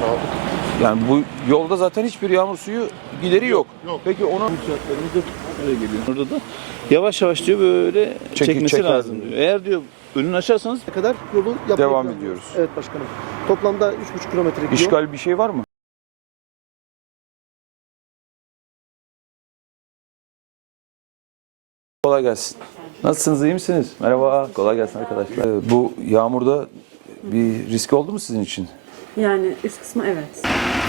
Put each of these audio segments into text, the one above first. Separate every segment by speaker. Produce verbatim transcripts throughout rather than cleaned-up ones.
Speaker 1: aldık.
Speaker 2: Yani bu yolda zaten hiçbir yağmur suyu gideri yok.
Speaker 1: Yok.
Speaker 2: Peki ona
Speaker 3: Uçaklarımız da böyle geliyor. Orada da yavaş yavaş diyor böyle
Speaker 2: Çekil,
Speaker 3: çekmesi
Speaker 2: çeker
Speaker 3: lazım
Speaker 2: diyor.
Speaker 3: diyor. Eğer diyor önünü açarsanız
Speaker 4: kadar yolu yapmayı
Speaker 2: devam
Speaker 4: planlıyoruz.
Speaker 2: ediyoruz.
Speaker 4: Evet başkanım. Toplamda üç buçuk kilometre gidiyor.
Speaker 2: İşgal bir şey var mı? Kolay gelsin. Nasılsınız, iyi misiniz? Merhaba, kolay gelsin arkadaşlar. Ee, bu yağmurda bir risk oldu mu sizin için?
Speaker 5: Yani üst kısmı evet.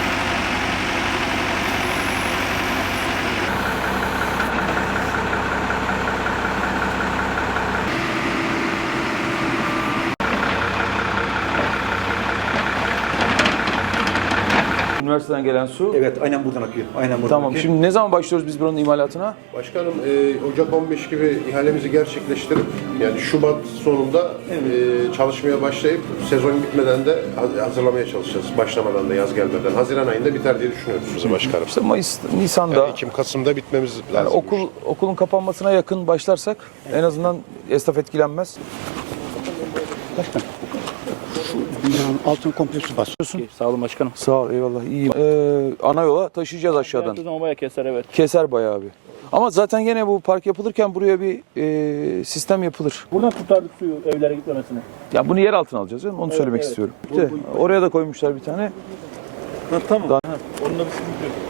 Speaker 2: Üniversiteden gelen su.
Speaker 6: Evet, aynen buradan akıyor. Aynen buradan
Speaker 2: Tamam,
Speaker 6: akıyor.
Speaker 2: şimdi ne zaman başlıyoruz biz buranın imalatına?
Speaker 1: Başkanım e, Ocak on beş gibi ihalemizi gerçekleştirip yani Şubat sonunda e, çalışmaya başlayıp sezon bitmeden de hazırlamaya çalışacağız. Başlamadan da yaz gelmeden. Haziran ayında biter diye düşünüyoruz bize başkanım.
Speaker 2: İşte Mayıs, Nisan'da
Speaker 1: Yani Ekim, Kasım'da bitmemiz lazım.
Speaker 2: yani okul okulun kapanmasına yakın başlarsak en azından esnaf etkilenmez.
Speaker 6: Binanın altını komple su basıyor.
Speaker 3: sağ olun başkanım.
Speaker 2: Sağ ol, eyvallah, iyiyim. Ee, ana yola taşıyacağız aşağıdan.
Speaker 3: Zaman bayağı keser evet.
Speaker 2: Keser bayağı bir. Ama zaten yine bu park yapılırken buraya bir e, sistem yapılır.
Speaker 3: Buradan kurtardık suyu evlere gitmemesini.
Speaker 2: Ya bunu yer altına alacağız canım, onu söylemek
Speaker 3: evet.
Speaker 2: istiyorum. İşte, oraya da koymuşlar bir tane.
Speaker 3: Ha, tamam.
Speaker 2: Daha-
Speaker 3: Ha, onun da bir sıkıntı yok.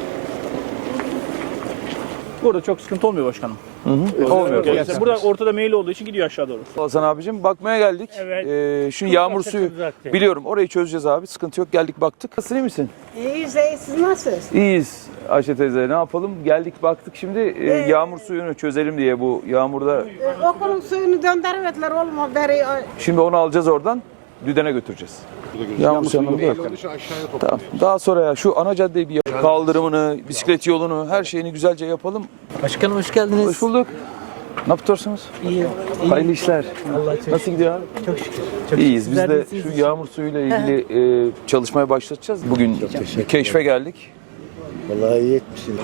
Speaker 3: Burada çok sıkıntı olmuyor başkanım.
Speaker 2: Olmuyor.
Speaker 3: Mesela burada ortada meyil olduğu için gidiyor aşağı doğru.
Speaker 2: Hasan abicim, bakmaya geldik.
Speaker 7: Evet.
Speaker 2: Ee, şu yağmur suyu,
Speaker 7: zaten.
Speaker 2: biliyorum orayı çözeceğiz abi, sıkıntı yok, geldik baktık. Nasılsın, iyi misin?
Speaker 8: İyiyiz, iyi. Siz nasılsınız?
Speaker 2: İyiyiz Ayşe teyze, ne yapalım? Geldik baktık şimdi e, yağmur suyunu çözelim diye bu yağmurda.
Speaker 8: Ee, okulun suyunu döndürmediler oğlum o beri.
Speaker 2: Şimdi onu alacağız oradan, Düden'e götüreceğiz. Yağmur suyunu bırak.
Speaker 1: Onun için aşağıya toplanıyoruz.
Speaker 2: Tamam. Daha sonra ya şu ana caddeyi bir yap- kaldırımını, bisiklet yolunu, her şeyini güzelce yapalım.
Speaker 7: Başkanım hoş geldiniz.
Speaker 2: Hoş bulduk. Ne yapıyorsunuz?
Speaker 7: İyi.
Speaker 2: Hayırlı işler.
Speaker 7: Allah çok
Speaker 2: Nasıl gidiyor abi?
Speaker 7: Çok şükür. Çok
Speaker 2: İyiyiz. Biz
Speaker 7: Sizler
Speaker 2: de
Speaker 7: nasılsınız?
Speaker 2: şu yağmur suyuyla ilgili e, çalışmaya başlatacağız. Bugün bir keşfe geldik.
Speaker 6: Vallahi iyi etmişsiniz.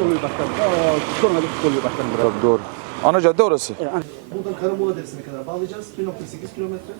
Speaker 2: Tabii doğru. Ana cadde orası.
Speaker 4: Buradan Karamola Deresi'ne kadar bağlayacağız. bir nokta sekiz kilometre.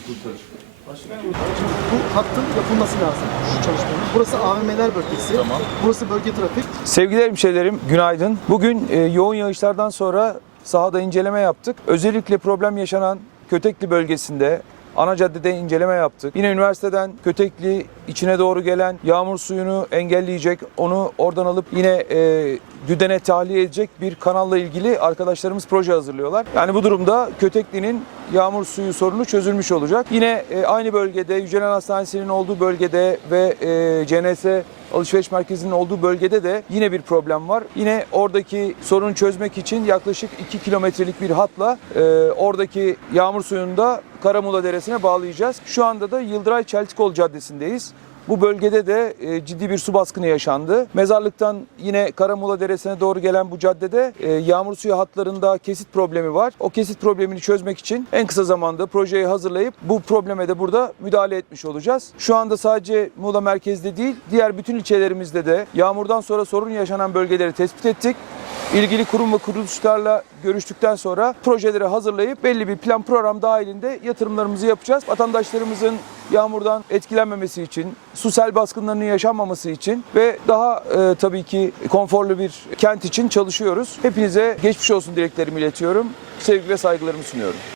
Speaker 4: Bu hattın yapılması lazım. Şu çalışmanın. Burası A V M'ler bölgesi. Tamam. Burası bölge trafik.
Speaker 2: Sevgili hemşehrilerim, günaydın. Bugün e, yoğun yağışlardan sonra sahada inceleme yaptık. Özellikle problem yaşanan Kötekli bölgesinde ana caddede inceleme yaptık. Yine üniversiteden Kötekli içine doğru gelen yağmur suyunu engelleyecek, onu oradan alıp yine e, Düden'e tahliye edecek bir kanalla ilgili arkadaşlarımız proje hazırlıyorlar. Yani bu durumda Kötekli'nin yağmur suyu sorunu çözülmüş olacak. Yine e, aynı bölgede Yücelen Hastanesi'nin olduğu bölgede ve e, C N S alışveriş merkezinin olduğu bölgede de yine bir problem var. Yine oradaki sorunu çözmek için yaklaşık iki kilometrelik bir hatla e, oradaki yağmur suyunu da Karamuğla Deresi'ne bağlayacağız. Şu anda da Yıldıray Çeltikol Caddesi'ndeyiz. Bu bölgede de e, ciddi bir su baskını yaşandı. Mezarlıktan yine Karamuğla Deresi'ne doğru gelen bu caddede e, yağmur suyu hatlarında kesit problemi var. O kesit problemini çözmek için en kısa zamanda projeyi hazırlayıp bu probleme de burada müdahale etmiş olacağız. Şu anda sadece Muğla merkezde değil, diğer bütün ilçelerimizde de yağmurdan sonra sorun yaşanan bölgeleri tespit ettik. İlgili kurum ve kuruluşlarla görüştükten sonra projeleri hazırlayıp belli bir plan program dahilinde yatırımlarımızı yapacağız. Vatandaşlarımızın yağmurdan etkilenmemesi için, su sel baskınlarının yaşanmaması için ve daha e, tabii ki konforlu bir kent için çalışıyoruz. Hepinize geçmiş olsun dileklerimi iletiyorum. Sevgi ve saygılarımı sunuyorum.